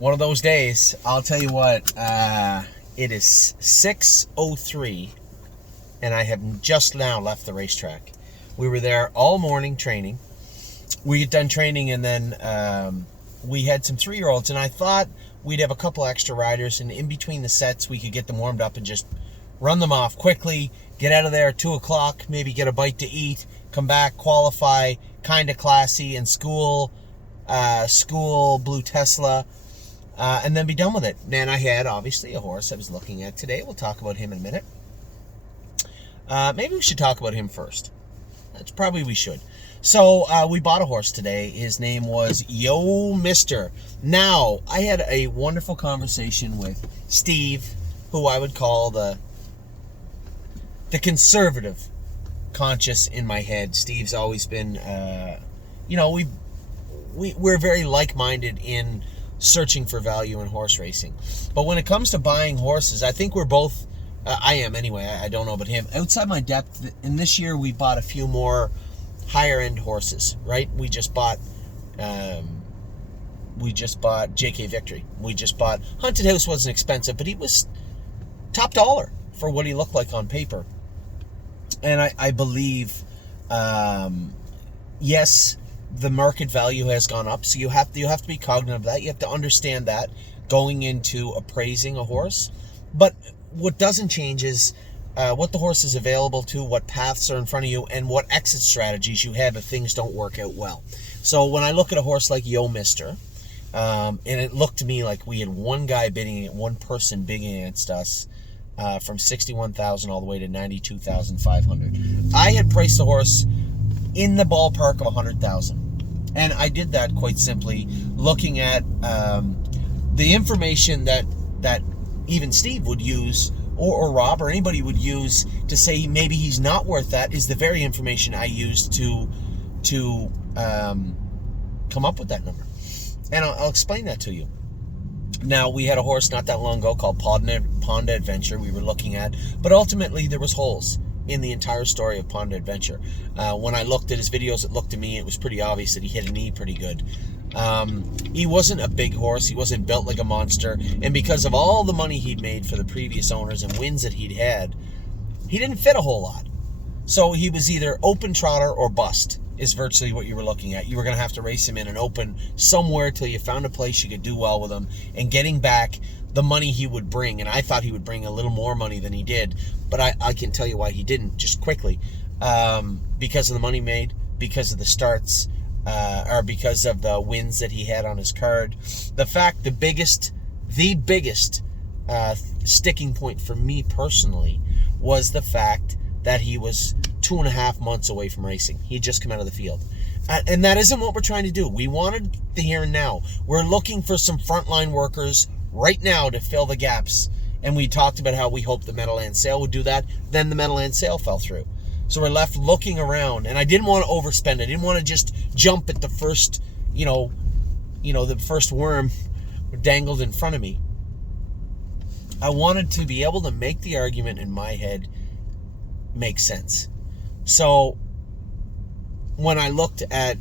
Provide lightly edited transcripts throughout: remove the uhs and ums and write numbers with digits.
One of those days. I'll tell you what, it is 6:03, and I have just now left the racetrack. We were there all morning training. We had done training, and then we had some 3-year-olds, and I thought we'd have a couple extra riders, and in between the sets, we could get them warmed up and just run them off quickly, get out of there at 2 o'clock, maybe get a bite to eat, come back, qualify, kind of classy, and school Blue Tesla, and then be done with it. Man, I had, obviously, a horse I was looking at today. We'll talk about him in a minute. Maybe we should talk about him first. That's probably we should. So, we bought a horse today. His name was Yo Mister. Now, I had a wonderful conversation with Steve, who I would call the conservative conscious in my head. Steve's always been, we're very like-minded in searching for value in horse racing. But when it comes to buying horses, I think we're both, I am anyway, I don't know about him, outside my depth. And this year we bought a few more higher end horses, right? We just bought JK Victory. We just bought Haunted House. Wasn't expensive, but he was top dollar for what he looked like on paper. And I believe, yes, the market value has gone up, so you have to be cognizant of that. You have to understand that going into appraising a horse. But what doesn't change is what the horse is available to, what paths are in front of you, and what exit strategies you have if things don't work out well. So when I look at a horse like Yo Mister, and it looked to me like we had one person bidding against us, from $61,000 all the way to $92,500. I had priced the horse in the ballpark of $100,000, and I did that quite simply looking at the information that even Steve would use, or Rob, or anybody would use to say maybe he's not worth that, is the very information I used to come up with that number. And I'll explain that to you. Now, we had a horse not that long ago called Pond Adventure we were looking at, but ultimately there was holes in the entire story of Pond Adventure. When I looked at his videos, it looked to me, it was pretty obvious that he hit a knee pretty good. He wasn't a big horse, he wasn't built like a monster, and because of all the money he'd made for the previous owners and wins that he'd had, he didn't fit a whole lot. So he was either open trotter or bust, is virtually what you were looking at. You were going to have to race him in an open somewhere till you found a place you could do well with him, and getting back the money he would bring. And I thought he would bring a little more money than he did, but I can tell you why he didn't, just quickly. Because of the money made, because of the starts, or because of the wins that he had on his card. The biggest sticking point for me personally was the fact that he was 2.5 months away from racing. He had just come out of the field. And that isn't what we're trying to do. We wanted the here and now. We're looking for some frontline workers right now to fill the gaps. And we talked about how we hoped the Meadowland sale would do that. Then the Meadowland sale fell through. So we're left looking around. And I didn't want to overspend. I didn't want to just jump at the first, the first worm dangled in front of me. I wanted to be able to make the argument in my head make sense. So when I looked at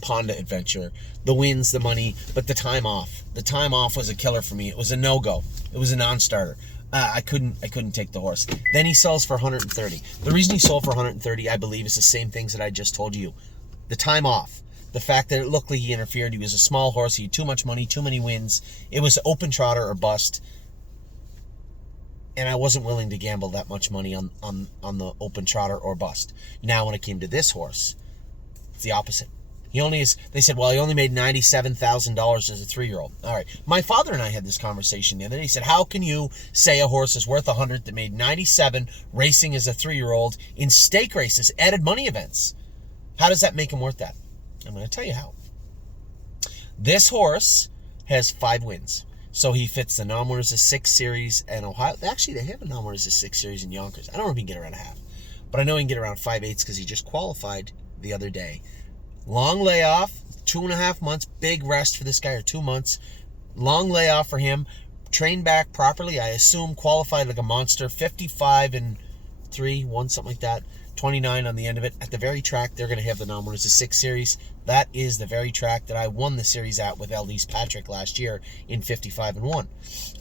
Pond Adventure, the wins, the money, but the time off was a killer for me. It was a no-go. It was a non-starter. I couldn't take the horse. Then he sells for $130. The reason he sold for $130, I believe, is the same things that I just told you. The time off. The fact that it looked like he interfered. He was a small horse. He had too much money, too many wins. It was open trotter or bust. And I wasn't willing to gamble that much money on the open trotter or bust. Now, when it came to this horse, it's the opposite. They said, well, he only made $97,000 as a 3-year-old. All right. My father and I had this conversation the other day. He said, how can you say a horse is worth $100 that made $97 racing as a 3-year-old in stake races, added money events? How does that make him worth that? I'm going to tell you how. This horse has 5 wins. So he fits the non-winners of 6 series in Ohio. Actually, they have a non-winners of 6 series in Yonkers. I don't know if he can get around a half, but I know he can get around 5/8 because he just qualified the other day. Long layoff, 2.5 months, big rest for this guy, or 2 months. Long layoff for him. Trained back properly, I assume, qualified like a monster. 55-3, won something like that. 29 on the end of it. At the very track they're going to have the non-winners of 6 series. That is the very track that I won the series at with LD's Patrick last year in 55-1.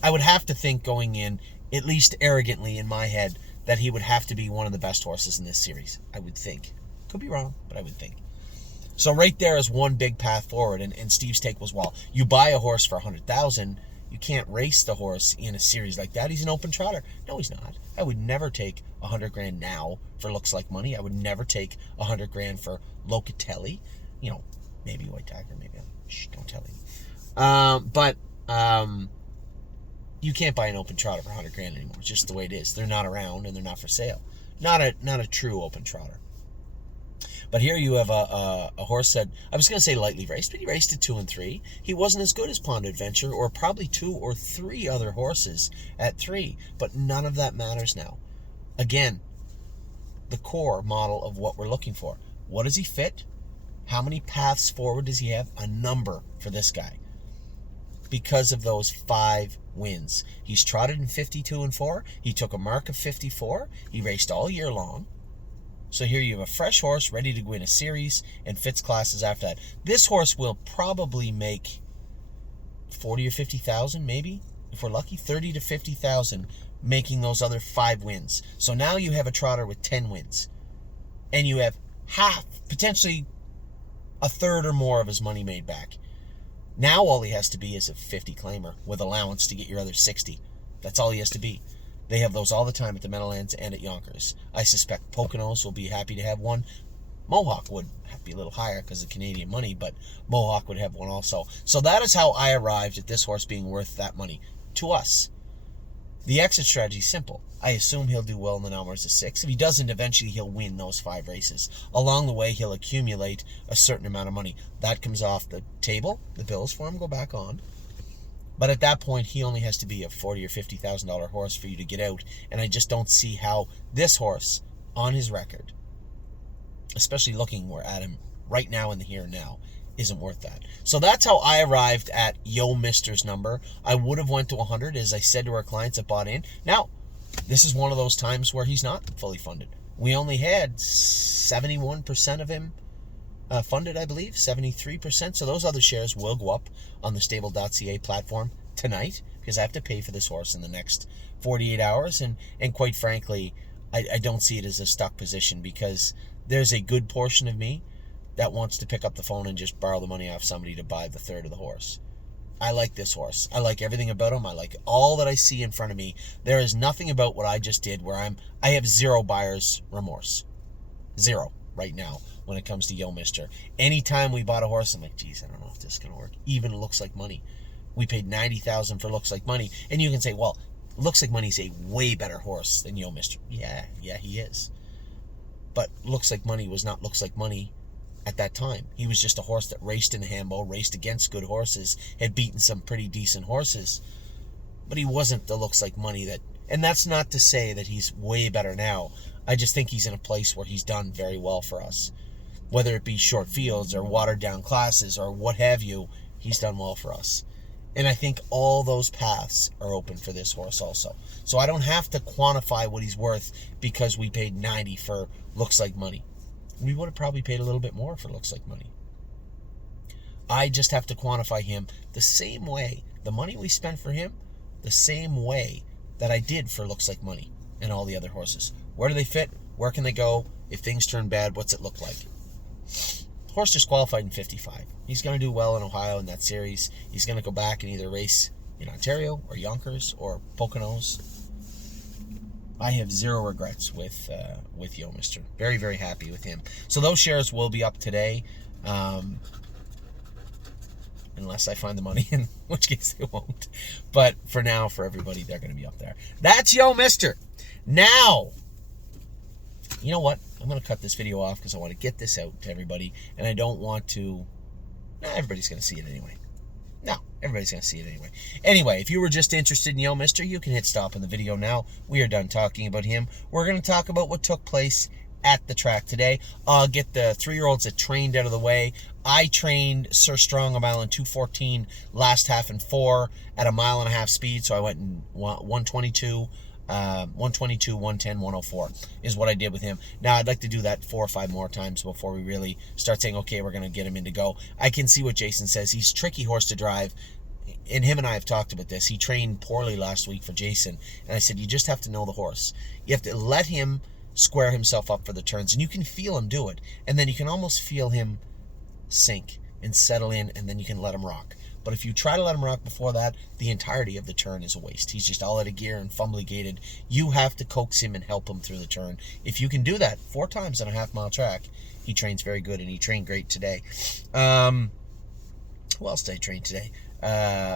I would have to think going in, at least arrogantly in my head, that he would have to be one of the best horses in this series. I would think. Could be wrong, but I would think. So right there is one big path forward. And Steve's take was, well, you buy a horse for $100,000, you can't race the horse in a series like that. He's an open trotter. No, he's not. I would never take $100,000 now for Looks Like Money. I would never take $100,000 for Locatelli. You know, maybe White Tiger, maybe. Shh, don't tell him. But you can't buy an open trotter for $100,000 anymore. It's just the way it is. They're not around and they're not for sale. Not a true open trotter. But here you have a horse that, I was going to say lightly raced, but he raced at 2 and 3. He wasn't as good as Pond Adventure or probably 2 or 3 other horses at 3. But none of that matters now. Again, the core model of what we're looking for. What does he fit? How many paths forward does he have? A number for this guy. Because of those 5 wins. He's trotted in 52 and 4. He took a mark of 54. He raced all year long. So here you have a fresh horse ready to win a series and fits classes after that. This horse will probably make 40 or 50,000 maybe, if we're lucky, 30 to 50,000 making those other 5 wins. So now you have a trotter with 10 wins. And you have half, potentially a third or more of his money made back. Now all he has to be is a 50 claimer with allowance to get your other 60. That's all he has to be. They have those all the time at the Meadowlands and at Yonkers. I suspect Poconos will be happy to have one. Mohawk would have to be a little higher because of Canadian money, but Mohawk would have one also. So that is how I arrived at this horse being worth that money to us. The exit strategy is simple. I assume he'll do well in the non-winners of 6. If he doesn't, eventually he'll win those 5 races. Along the way, he'll accumulate a certain amount of money. That comes off the table. The bills for him go back on. But at that point, he only has to be a $40,000 or $50,000 horse for you to get out. And I just don't see how this horse, on his record, especially looking at him right now in the here and now, isn't worth that. So that's how I arrived at Yo Mister's number. I would have went to 100, as I said to our clients that bought in. Now, this is one of those times where he's not fully funded. We only had 71% of him funded, I believe, 73%. So those other shares will go up on the stable.ca platform tonight because I have to pay for this horse in the next 48 hours. And quite frankly, I don't see it as a stuck position because there's a good portion of me that wants to pick up the phone and just borrow the money off somebody to buy the third of the horse. I like this horse. I like everything about him. I like all that I see in front of me. There is nothing about what I just did where I have zero buyer's remorse. Zero right now when it comes to Yo Mister. Anytime we bought a horse, I'm like, geez, I don't know if this is going to work. Even Looks Like Money. We paid $90,000 for Looks Like Money. And you can say, well, Looks Like Money's a way better horse than Yo Mister. Yeah, he is. But Looks Like Money was not Looks Like Money at that time. He was just a horse that raced in the handball, raced against good horses, had beaten some pretty decent horses. But he wasn't the Looks Like Money that... And that's not to say that he's way better now. I just think he's in a place where he's done very well for us. Whether it be short fields or watered down classes or what have you, he's done well for us. And I think all those paths are open for this horse also. So I don't have to quantify what he's worth because we paid $90 for Looks Like Money. We would have probably paid a little bit more for Looks Like Money. I just have to quantify him the same way, the money we spent for him, the same way that I did for Looks Like Money and all the other horses. Where do they fit? Where can they go? If things turn bad, what's it look like? Horse just qualified in 55. He's going to do well in Ohio in that series. He's going to go back and either race in Ontario or Yonkers or Poconos. I have zero regrets with Yo Mister. Very, very happy with him. So those shares will be up today, unless I find the money, in which case they won't. But for now, for everybody, they're going to be up there. That's Yo Mister. Now, you know what? I'm going to cut this video off because I want to get this out to everybody, and I don't want to... No, everybody's going to see it anyway. No, everybody's going to see it anyway. Anyway, if you were just interested in Yo Mister, you can hit stop in the video now. We are done talking about him. We're going to talk about what took place at the track today. I'll get the 3-year-olds that trained out of the way. I trained Sir Strong a mile in 2:14 last half and 4 at a 1.5 mile speed, so I went in 1:22 122, 110, 104 is what I did with him. Now, I'd like to do that 4 or 5 more times before we really start saying, okay, we're going to get him in to go. I can see what Jason says. He's a tricky horse to drive. And him and I have talked about this. He trained poorly last week for Jason. And I said, you just have to know the horse. You have to let him square himself up for the turns. And you can feel him do it. And then you can almost feel him sink and settle in. And then you can let him rock. But if you try to let him rock before that, the entirety of the turn is a waste. He's just all out of gear and fumbly gated. You have to coax him and help him through the turn. If you can do that 4 times on a half-mile track, he trains very good, and he trained great today. Who else did I train today?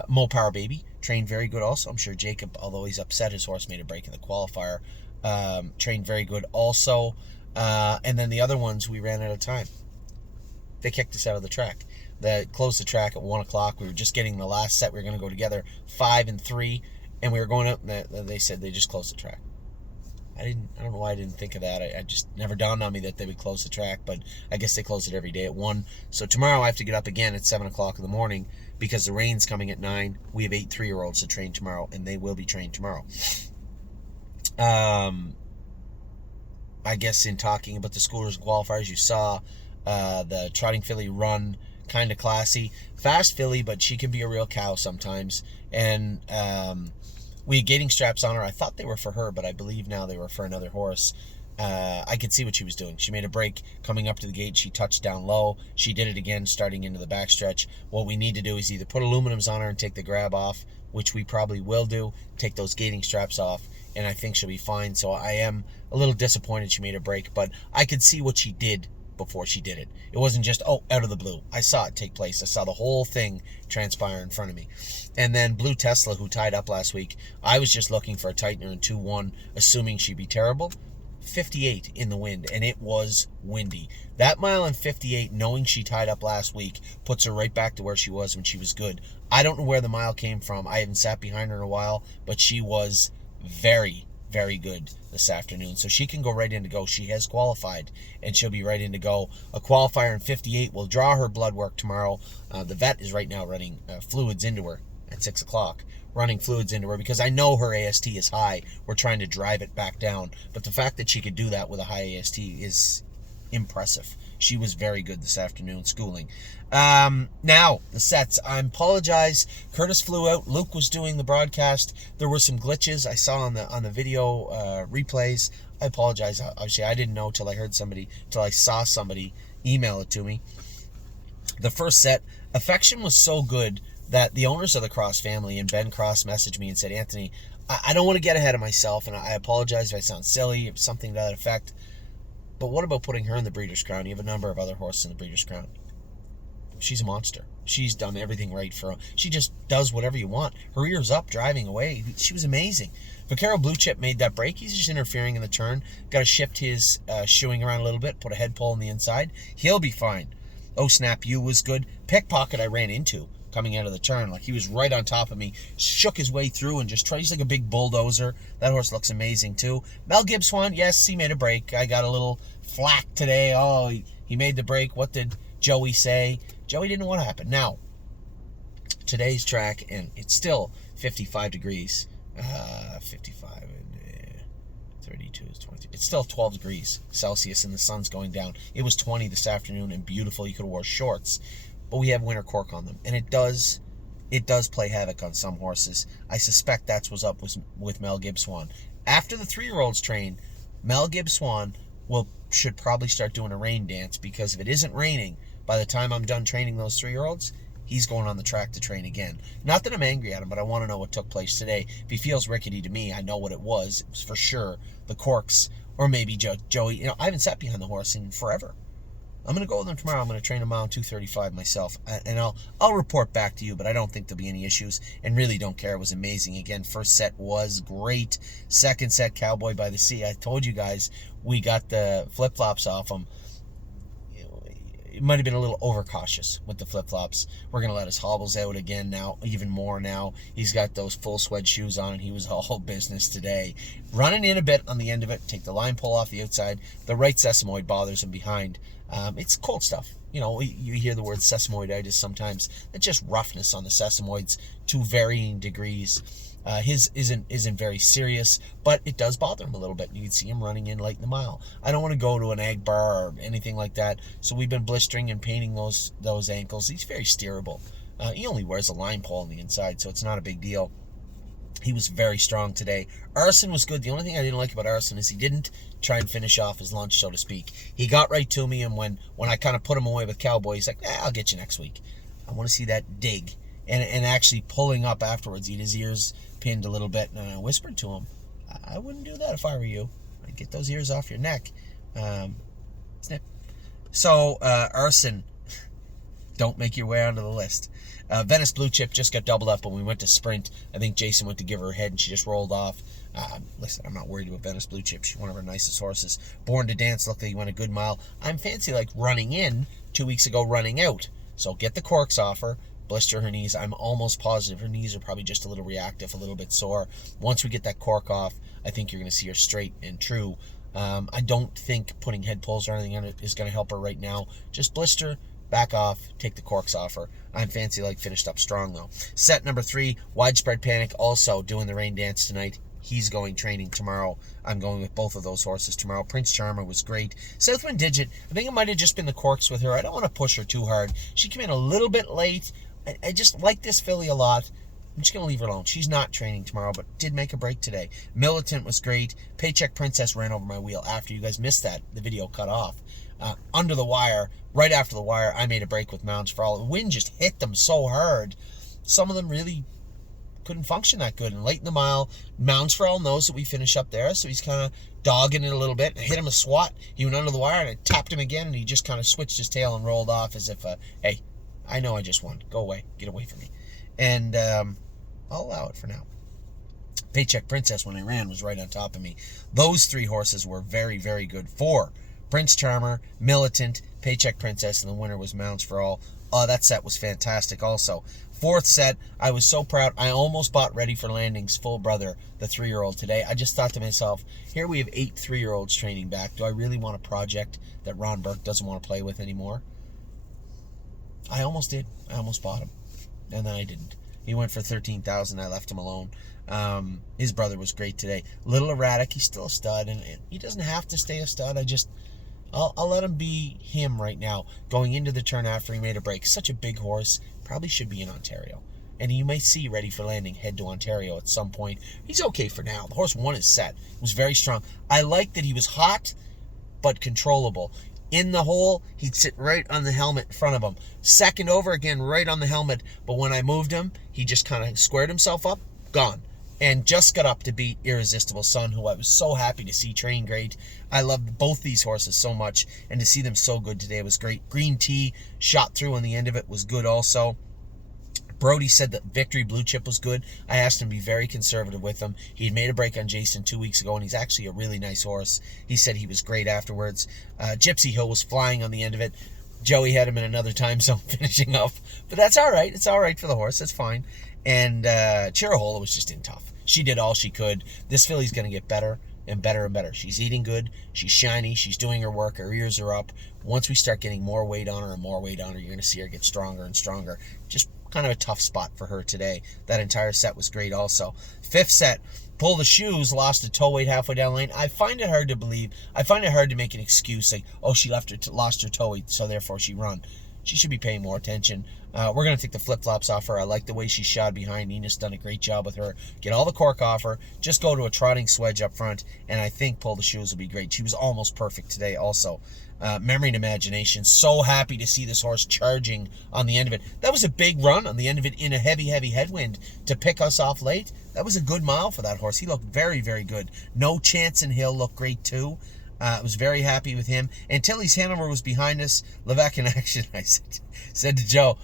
Mo Power Baby trained very good also. I'm sure Jacob, although he's upset his horse made a break in the qualifier, trained very good also. And then the other ones, we ran out of time. They kicked us out of the track. They closed the track at 1 o'clock. We were just getting the last set. We were going to go together 5 and 3, and we were going up. And they said they just closed the track. I don't know why I didn't think of that. I just never dawned on me that they would close the track, but I guess they close it every day at 1. So tomorrow I have to get up again at 7 o'clock in the morning because the rain's coming at 9. We have 8 3-year-olds to train tomorrow, and they will be trained tomorrow. I guess in talking about the schoolers and qualifiers, you saw the trotting filly run kind of classy. Fast filly, but she can be a real cow sometimes. And we had gating straps on her. I thought they were for her, but I believe now they were for another horse. I could see what she was doing. She made a break coming up to the gate. She touched down low. She did it again starting into the backstretch. What we need to do is either put aluminums on her and take the grab off, which we probably will do, take those gating straps off, and I think she'll be fine. So I am a little disappointed she made a break, but I could see what she did before she did it. It wasn't just, out of the blue. I saw it take place. I saw the whole thing transpire in front of me. And then Blue Tesla, who tied up last week, I was just looking for a tightener in 2-1, assuming she'd be terrible. 58 in the wind, and it was windy. That mile in 58, knowing she tied up last week, puts her right back to where she was when she was good. I don't know where the mile came from. I haven't sat behind her in a while, but she was very, very good this afternoon. So she can go right in to go. She has qualified, and she'll be right in to go. A qualifier in 58 will draw her blood work tomorrow. The vet is right now running fluids into her at 6 o'clock. Running fluids into her because I know her AST is high. We're trying to drive it back down. But the fact that she could do that with a high AST is impressive. She was very good this afternoon schooling. Now, the sets. I apologize. Curtis flew out. Luke was doing the broadcast. There were some glitches I saw on the video replays. I apologize. Obviously, I didn't know till I saw somebody email it to me. The first set, Affection was so good that the owners of the Cross family and Ben Cross messaged me and said, Anthony, I don't want to get ahead of myself, and I apologize if I sound silly, or something to that effect, but what about putting her in the Breeders' Crown? You have a number of other horses in the Breeders' Crown. She's a monster. She's done everything right for her. She just does whatever you want. Her ear's up, driving away. She was amazing. Vaquero Blue Chip made that break. He's just interfering in the turn. Got to shift his shoeing around a little bit, put a head pull on the inside. He'll be fine. Oh Snap You was good. Pickpocket I ran into coming out of the turn. Like, he was right on top of me, shook his way through and just tried. He's like a big bulldozer. That horse looks amazing too. Mel Gibbswan, yes, he made a break. I got a little flack today. Oh, he made the break. What did Joey say? Joey didn't know what happened. Now, today's track, and it's still 55 degrees. 55 and 32 is 22. It's still 12 degrees Celsius and the sun's going down. It was 20 this afternoon and beautiful. You could have wore shorts. But we have winter cork on them, and it does play havoc on some horses. I suspect that's what's up with Mel Gibbswan. After the 3-year-olds train, Mel Gibbswan should probably start doing a rain dance, because if it isn't raining by the time I'm done training those 3-year-olds, he's going on the track to train again. Not that I'm angry at him, but I want to know what took place today. If he feels rickety to me, I know what it was. It was for sure the corks, or maybe Joey. I haven't sat behind the horse in forever. I'm going to go with him tomorrow. I'm going to train him on 235 myself, and I'll report back to you, but I don't think there'll be any issues, and really don't care. It was amazing. Again, first set was great. Second set, Cowboy by the Sea. I told you guys we got the flip-flops off him. It might have been a little overcautious with the flip-flops. We're going to let his hobbles out again now, even more now. He's got those full suede shoes on, and he was all business today. Running in a bit on the end of it, take the line pull off the outside. The right sesamoid bothers him behind. It's cold stuff. you hear the word sesamoiditis sometimes. It's just roughness on the sesamoids to varying degrees. His isn't very serious, but it does bother him a little bit. You can see him running in late in the mile. I don't want to go to an ag bar or anything like that, so we've been blistering and painting those ankles. He's very steerable. He only wears a line pole on the inside, so it's not a big deal. He was very strong today. Arson was good. The only thing I didn't like about Arson is he didn't try and finish off his lunch, so to speak. He got right to me, and when I kind of put him away with Cowboy, he's like, I'll get you next week. I want to see that dig. And actually pulling up afterwards. He had his ears pinned a little bit, and I whispered to him, I wouldn't do that if I were you. I'd get those ears off your neck. Snip. So, Arson, don't make your way onto the list. Venice Blue Chip just got doubled up when we went to sprint. I think Jason went to give her a head and she just rolled off. Listen, I'm not worried about Venice Blue Chip. She's one of our nicest horses. Born to Dance looked like he went a good mile. I'm fancy like running in 2 weeks ago, running out. So get the corks off her. Blister her knees. I'm almost positive her knees are probably just a little reactive, a little bit sore. Once we get that cork off, I think you're going to see her straight and true. I don't think putting head pulls or anything on it is going to help her right now. Just blister, back off, take the corks off her. I'm fancy like finished up strong though. Set number 3, Widespread Panic, also doing the rain dance tonight. He's going training tomorrow. I'm going with both of those horses tomorrow. Prince Charmer was great. Southwind Digit, I think it might have just been the corks with her. I don't want to push her too hard. She came in a little bit late. I just like this filly a lot. I'm just going to leave her alone. She's not training tomorrow, but did make a break today. Militant was great. Paycheck Princess ran over my wheel after you guys missed that. The video cut off. Under the wire, right after the wire, I made a break with Mounts for All. The wind just hit them so hard. Some of them really couldn't function that good. And late in the mile, Mounts for All knows that we finish up there, so he's kind of dogging it a little bit. I hit him a swat. He went under the wire, and I tapped him again, and he just kind of switched his tail and rolled off as if, hey, I know I just won. Go away. Get away from me. And I'll allow it for now. Paycheck Princess, when I ran, was right on top of me. Those 3 horses were very, very good. 4, Prince Charmer, Militant, Paycheck Princess, and the winner was Mounts for All. That set was fantastic also. 4th set, I was so proud. I almost bought Ready for Landing's full brother, the 3-year-old today. I just thought to myself, here we have 8 3-year-olds training back. Do I really want a project that Ron Burke doesn't want to play with anymore? I almost did. I almost bought him. And then I didn't. He went for $13,000. I left him alone. His brother was great today. Little erratic. He's still a stud. And he doesn't have to stay a stud. I'll let him be him right now. Going into the turn after he made a break. Such a big horse. Probably should be in Ontario. And you may see Ready for Landing head to Ontario at some point. He's okay for now. The horse won his set. Was very strong. I like that he was hot, but controllable. In the hole, he'd sit right on the helmet in front of him. Second over again, right on the helmet. But when I moved him, he just kind of squared himself up, gone. And just got up to beat Irresistible Sun, who I was so happy to see train great. I loved both these horses so much, and to see them so good today was great. Green Tea shot through on the end of it was good also. Brody said that Victory Blue Chip was good. I asked him to be very conservative with him. He had made a break on Jason 2 weeks ago, and he's actually a really nice horse. He said he was great afterwards. Gypsy Hill was flying on the end of it. Joey had him in another time zone finishing up. But that's all right. It's all right for the horse. That's fine. And Chirahola was just in tough. She did all she could. This filly's going to get better and better and better. She's eating good. She's shiny. She's doing her work. Her ears are up. Once we start getting more weight on her and more weight on her, you're going to see her get stronger and stronger. Just kind of a tough spot for her today. That entire set was great also. 5th set, Pull the Shoes, lost a toe weight halfway down the lane. I find it hard to believe. I find it hard to make an excuse like, oh, she lost her toe weight, so therefore she run. She should be paying more attention. We're going to take the flip-flops off her. I like the way she shod behind. Nina's done a great job with her. Get all the cork off her. Just go to a trotting swedge up front, and I think Pull the Shoes will be great. She was almost perfect today also. Memory and Imagination. So happy to see this horse charging on the end of it. That was a big run on the end of it in a heavy, heavy headwind to pick us off late. That was a good mile for that horse. He looked very, very good. No Chance in Hill looked great too. I was very happy with him. And Tilly's Hanover was behind us. Levesque in Action, I said to Joe,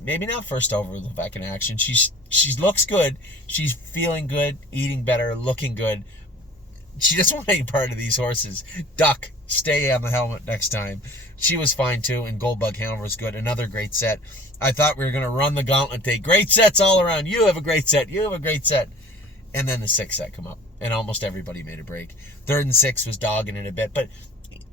maybe not first over with Levesque in Action. She looks good. She's feeling good, eating better, looking good. She doesn't want any part of these horses. Duck, stay on the helmet next time. She was fine too, and Goldbug Hanover was good. Another great set. I thought we were going to run the gauntlet day. Great sets all around. You have a great set. You have a great set. And then the 6th set come up, and almost everybody made a break. 3rd and 6th was dogging it a bit, but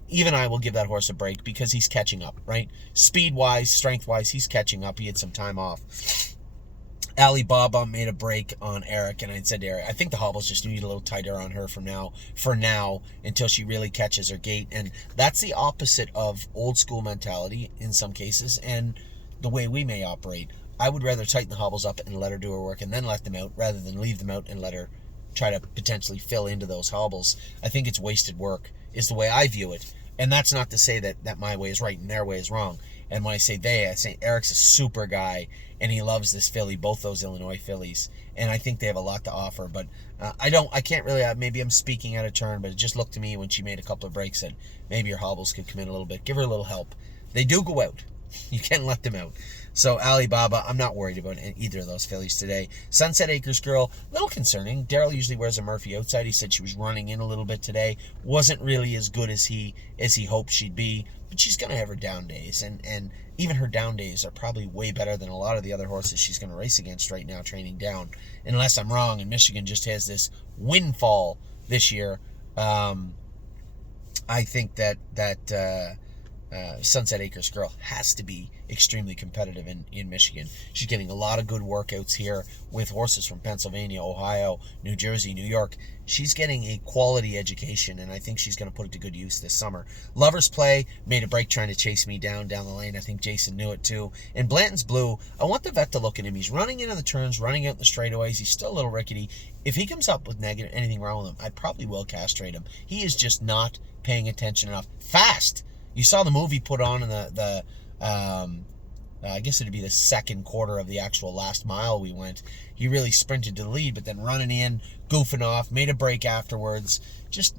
even I will give that horse a break because he's catching up, right? Speed-wise, strength-wise, he's catching up. He had some time off. Alibaba made a break on Eric, and I said to Eric, I think the hobbles just need a little tighter on her for now, until she really catches her gait. And that's the opposite of old school mentality in some cases, and the way we may operate. I would rather tighten the hobbles up and let her do her work and then let them out, rather than leave them out and let her try to potentially fill into those hobbles. I think it's wasted work, is the way I view it. And that's not to say that my way is right and their way is wrong. And when I say they, I say Eric's a super guy, and he loves this filly, both those Illinois fillies. And I think they have a lot to offer. But I can't really, maybe I'm speaking out of turn, but it just looked to me when she made a couple of breaks that maybe her hobbles could come in a little bit. Give her a little help. They do go out. You can't let them out. So Alibaba, I'm not worried about either of those fillies today. Sunset Acres Girl, a little concerning. Daryl usually wears a Murphy outside. He said she was running in a little bit today. Wasn't really as good as he hoped she'd be. But she's going to have her down days. And even her down days are probably way better than a lot of the other horses she's going to race against right now, training down. Unless I'm wrong and Michigan just has this windfall this year. I think that Sunset Acres Girl has to be extremely competitive in Michigan. She's getting a lot of good workouts here with horses from Pennsylvania, Ohio, New Jersey, New York. She's getting a quality education, and I think she's going to put it to good use this summer. Lover's Play made a break trying to chase me down the lane. I think Jason knew it too. And Blanton's Blue, I want the vet to look at him. He's running into the turns, running out in the straightaways. He's still a little rickety. If he comes up with anything wrong with him, I probably will castrate him. He is just not paying attention enough. Fast! You saw the move he put on in the I guess it'd be the second quarter of the actual last mile we went. He really sprinted to the lead, but then running in, goofing off, made a break afterwards. Just,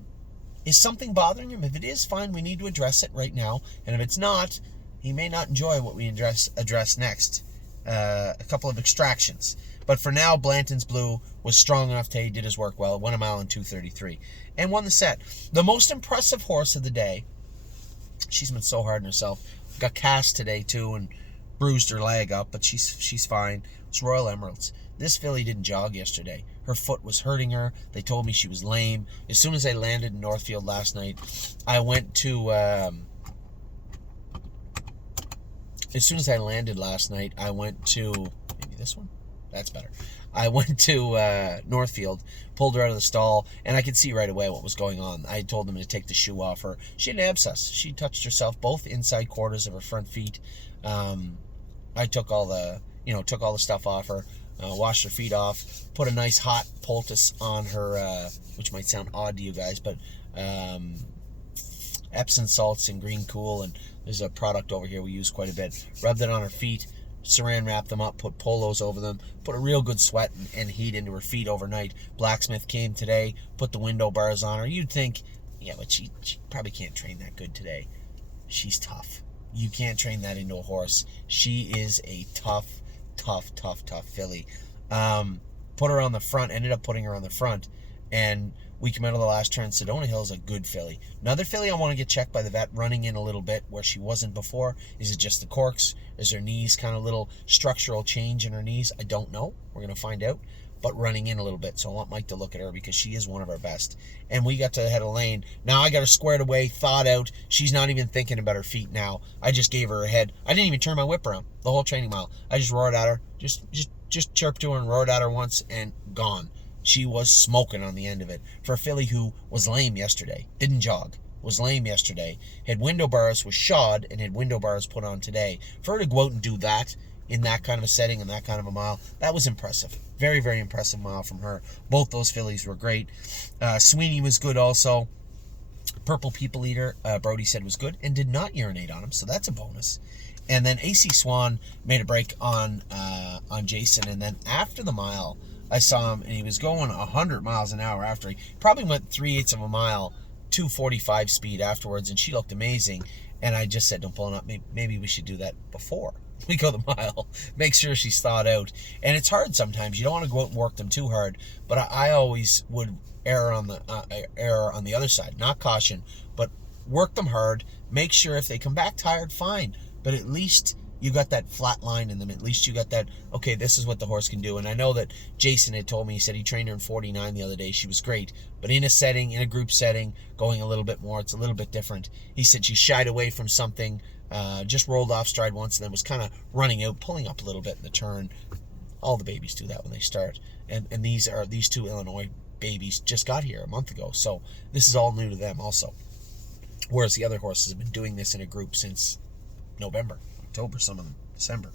is something bothering him? If it is, fine, we need to address it right now. And if it's not, he may not enjoy what we address next. A couple of extractions. But for now, Blanton's Blue was strong enough to, he did his work well, won a mile in 2:33, and won the set. The most impressive horse of the day, she's been so hard on herself. Got cast today too and bruised her leg up, but she's fine. It's Royal Emeralds. This filly didn't jog yesterday. Her foot was hurting her. They told me she was lame. As soon as I landed in Northfield last night, I went to maybe this one? That's better. I went to Northfield, pulled her out of the stall, and I could see right away what was going on. I told them to take the shoe off her. She had an abscess. She touched herself, both inside quarters of her front feet. I took all the stuff off her, washed her feet off, put a nice hot poultice on her, which might sound odd to you guys, but Epsom salts and Green Cool, and there's a product over here we use quite a bit. Rubbed it on her feet, saran wrapped them up, put polos over them, put a real good sweat and heat into her feet overnight. Blacksmith came today, put the window bars on her. You'd think, yeah, but she probably can't train that good today. She's tough. You can't train that into a horse. She is a tough filly. Put her on the front, ended up putting her on the front, and we come out of the last turn. Sedona Hill is a good filly. Another filly I want to get checked by the vet, running in a little bit where she wasn't before. Is it just the corks? Is her knees kind of little structural change in her knees? I don't know. We're going to find out. But running in a little bit. So I want Mike to look at her because she is one of our best. And we got to the head of the lane. Now I got her squared away, thought out. She's not even thinking about her feet now. I just gave her a head. I didn't even turn my whip around the whole training mile. I just roared at her. Just chirped to her and roared at her once and gone. She was smoking on the end of it. For a filly who was lame yesterday, didn't jog, was lame yesterday, had window bars, was shod, and had window bars put on today. For her to go out and do that in that kind of a setting and that kind of a mile, that was impressive. Very, very impressive mile from her. Both those fillies were great. Sweeney was good also. Purple People Eater, Brody said was good and did not urinate on him, so that's a bonus. And then AC Swan made a break on Jason, and then after the mile, I saw him, and he was going 100 miles an hour after. He probably went 3/8 of a mile, 2:45 speed afterwards, and she looked amazing. And I just said, don't pull it up. Maybe we should do that before we go the mile. Make sure she's thought out. And it's hard sometimes. You don't want to go out and work them too hard. But I always would err on the other side. Not caution, but work them hard. Make sure if they come back tired, fine. But at least you got that flat line in them. At least you got that, okay, this is what the horse can do. And I know that Jason had told me, he said he trained her in 49 the other day. She was great. But in a group setting, going a little bit more, it's a little bit different. He said she shied away from something, just rolled off stride once, and then was kind of running out, pulling up a little bit in the turn. All the babies do that when they start. And these two Illinois babies just got here a month ago. So this is all new to them also. Whereas the other horses have been doing this in a group since November, October, some of them, December.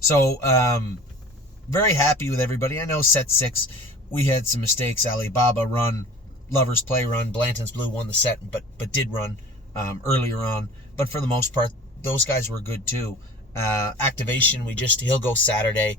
So, very happy with everybody. I know set 6, we had some mistakes. Alibaba run, Lover's Play run, Blanton's Blue won the set, but did run earlier on. But for the most part, those guys were good too. Activation, he'll go Saturday.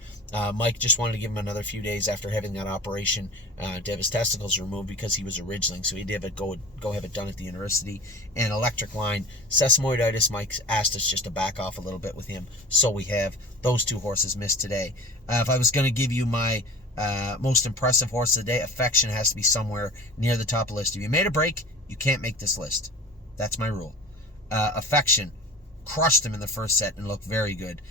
Mike just wanted to give him another few days after having that operation to have his testicles removed because he was a ridgeling, so he did go have it done at the university. And Electric Line, sesamoiditis, Mike asked us just to back off a little bit with him, so we have those 2 horses missed today. If I was going to give you my most impressive horse of the day, Affection has to be somewhere near the top of the list. If you made a break, you can't make this list. That's my rule. Affection crushed him in the first set and looked very good.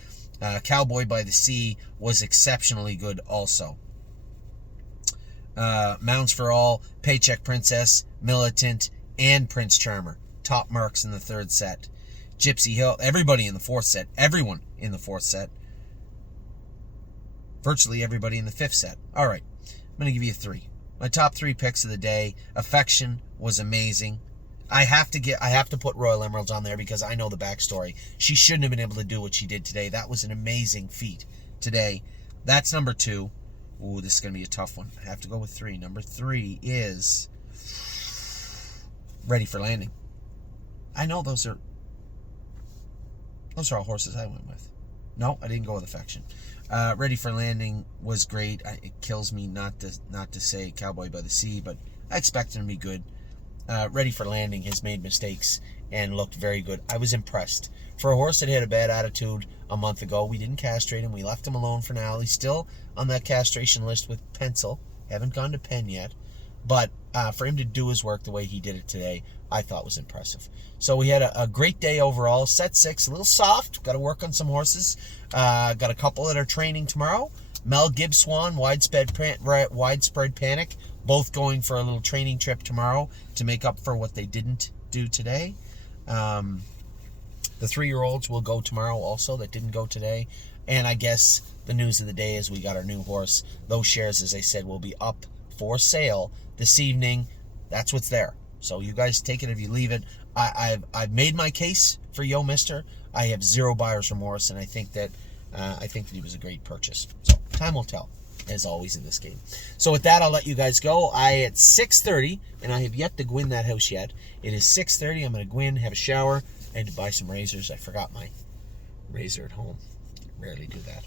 Cowboy by the Sea was exceptionally good also. Mounts for All, Paycheck Princess, Militant, and Prince Charmer. Top marks in the third set. Gypsy Hill, everybody in the fourth set. Everyone in the fourth set. Virtually everybody in the fifth set. All right, I'm going to give you 3. My top 3 picks of the day. Affection was amazing. I have to put Royal Emeralds on there because I know the backstory. She shouldn't have been able to do what she did today. That was an amazing feat today. That's number 2. Ooh, this is going to be a tough one. I have to go with 3. Number 3 is Ready for Landing. I know those are all horses I went with. No, I didn't go with Affection. Ready for Landing was great. It kills me not to say Cowboy by the Sea, but I expected him to be good. Ready for Landing has made mistakes and looked very good. I was impressed. For a horse that had a bad attitude a month ago, we didn't castrate him. We left him alone for now. He's still on that castration list with pencil. Haven't gone to pen yet. But for him to do his work the way he did it today, I thought was impressive. So we had a great day overall. Set 6, a little soft. Got to work on some horses. Got a couple that are training tomorrow. Mel Gibbs Swan, Widespread Panic, both going for a little training trip tomorrow to make up for what they didn't do today. The 3-year-olds will go tomorrow also that didn't go today. And I guess the news of the day is we got our new horse. Those shares, as I said, will be up for sale this evening. That's what's there. So you guys take it if you leave it. I've made my case for Yo Mister. I have zero buyer's remorse, and I think that he was a great purchase. So time will tell, as always in this game. So with that, I'll let you guys go. At 6:30, and I have yet to go in that house yet. It is 6:30. I'm going to go in, have a shower, and to buy some razors. I forgot my razor at home. Rarely do that.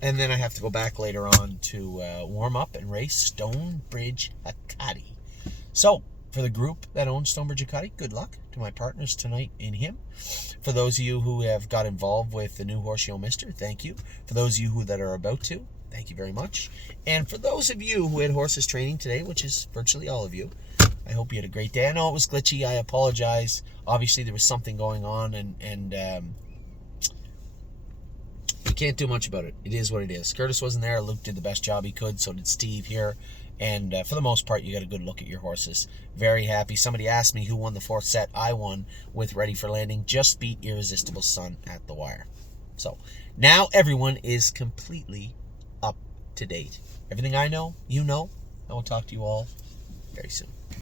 And then I have to go back later on to warm up and race Stonebridge Hecate. So, for the group that owns Stonebridge Hecate, good luck to my partners tonight in him. For those of you who have got involved with the new horse Yo Mister, thank you. For those of you that are about to, thank you very much. And for those of you who had horses training today, which is virtually all of you, I hope you had a great day. I know it was glitchy. I apologize. Obviously, there was something going on, and you can't do much about it. It is what it is. Curtis wasn't there. Luke did the best job he could. So did Steve here. And for the most part, you got a good look at your horses. Very happy. Somebody asked me who won the fourth set. I won with Ready for Landing. Just beat Irresistible Sun at the wire. So now everyone is completely up to date. Everything I know, you know. I will talk to you all very soon.